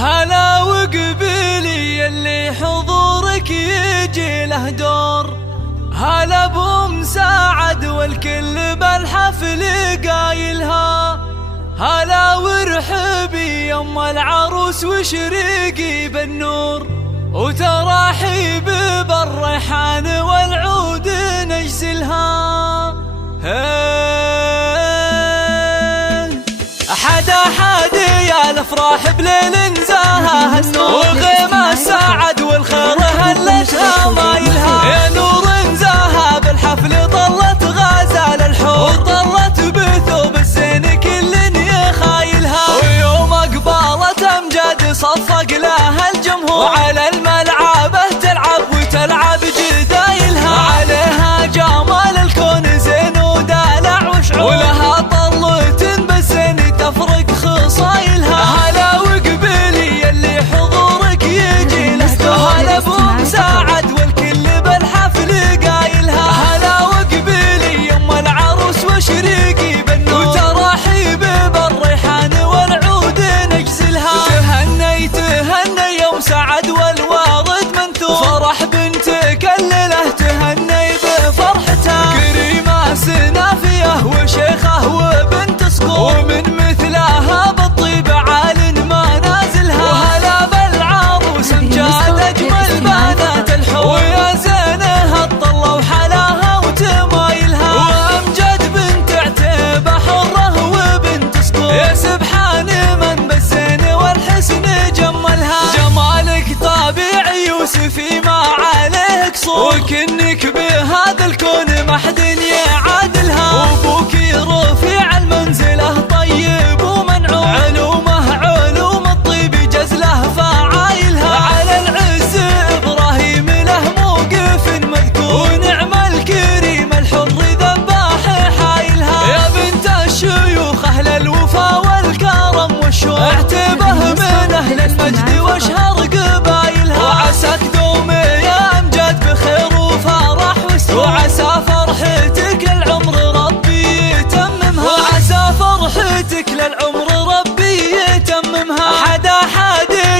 هلا وقبيلي اللي حضورك يجي له دور، هلا بمساعد والكل بالحفل قايلها، هلا وارحبي يم العروس وشريقي بالنور، وتراحيب بالريحان والعود نجزلها. حدا يا الافراح بليل نزاها النور، وغيمة ساعد والخير هلتها مايلها، يا نور نزاها بالحفل طلت غازال الحور، طلت بثوب الزين كل يخايلها، ويوم اقبالت امجاد صفق لها الجمهور، وعلى الملعبه تلعب وتلعب جدايلها، عليها جمال الكون زين ودلع وشعور، ولها طلة بالزين تفرق خصايلها. هلا وقبيلي اللي حضورك يجي له دور، هلا بمساعد والكل بالحفل قايلها، هلا وقبيلي يم العروس وشريقي بالنور، وتراحيب بالريحان والعود نجزلها. تهني يوم سعد والوارد منثور، فرح بنتك الليله تهني بفرحتها، كريمه سنافيه وشيخه وبنت صقور، ومن مثلها بالطيب عال منازلها، وهلا بالعروس امجاد اجمل بنات الحور، ويا زينها الطله وحلاها وتمايلها، وامجد بنت عتيبه حره وبنت صقور، يا سبحان من بالزين والحسن جملها، جمالك طبيعي يوسفي ما عليه قصور، وكنك بهذا الكون ما حد يعادلها، وابوك رفيع المنزله طيب ومنعوم، علوم الطيب جزله فعايلها، على العز ابراهيم له موقف مذكور، ونعم الكريم الحر ذباح حايلها، يا بنت الشيوخ اهل الوفا والكرم والشور، اعتبه من اهل المجد واشهر قبايلها، وعساك دوم يا امجاد بخير وفرح وسرور، وعسى فرحتك للعمر ربي يتممها، وعسى فرحتك للعمر ربي يتممها. حدا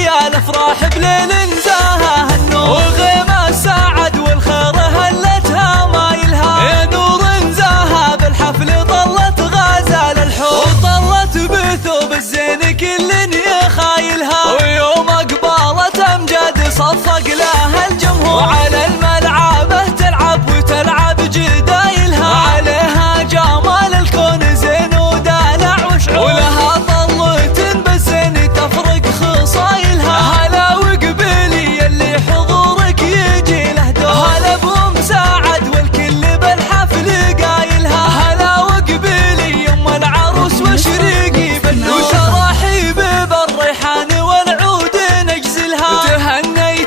يا الافراح بليل نزاها النور، وغيمة ساعد والخير هلتها مايلها، يا نور نزاها بالحفل طلت غازال الحور، وطلت بثوب الزين كل يخايلها، ويوم اقبالت امجاد صفق لها الجمهور، وعلى الملعبه تلعب وتلعب جدايلها، عليها جمال الكون زين ودلع وشعور، ولها طلة بالزين تفرق خصايلها. هلا وقبيلي اللي حضورك يجي له دور، هلا بمساعد والكل بالحفل قايلها، هلا وقبيلي يم العروس وشريقي بالنور، وتراحيب بالريحان والعود نجزلها.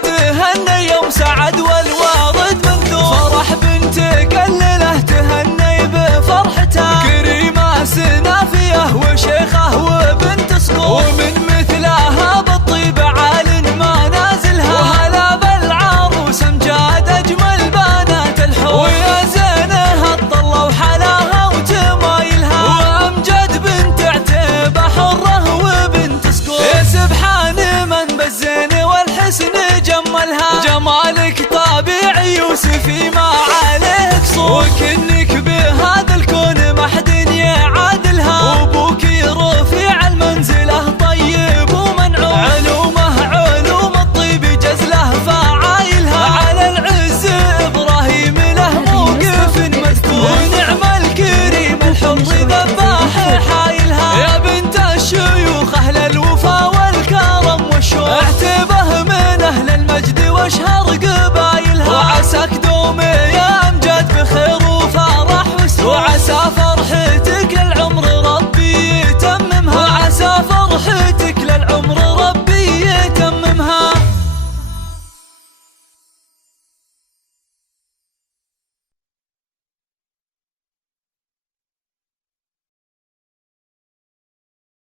تهني يوم سعد والوارد منثور، فرح بنتك الليله تهني بفرحتها، كريمه سنافيه وشيخه وبنت صقور، ومن مثلها بالطيب عال منازلها، وهلا بالعروس امجاد اجمل بنات الحور، ويا زينها الطله وحلاها وتمايلها، وامجد بنت عتيبه حره وبنت صقور، يا سبحان من بالزين والحسن جملها، جمالك طبيعي يوسفي ما عليه قصور، وكنك بهذا الكون ما حد يعادلها، وابوك رفيع المنزله طيب ومنعوم، علوم الطيب جزله فعايلها، على العز ابراهيم له موقف مذكور، ونعم الكريم الحر ذباح حايلها، يا بنت الشيوخ اهل الوفا والكرم والشور، اعتبه من اهل المجد واشهر قبايلها.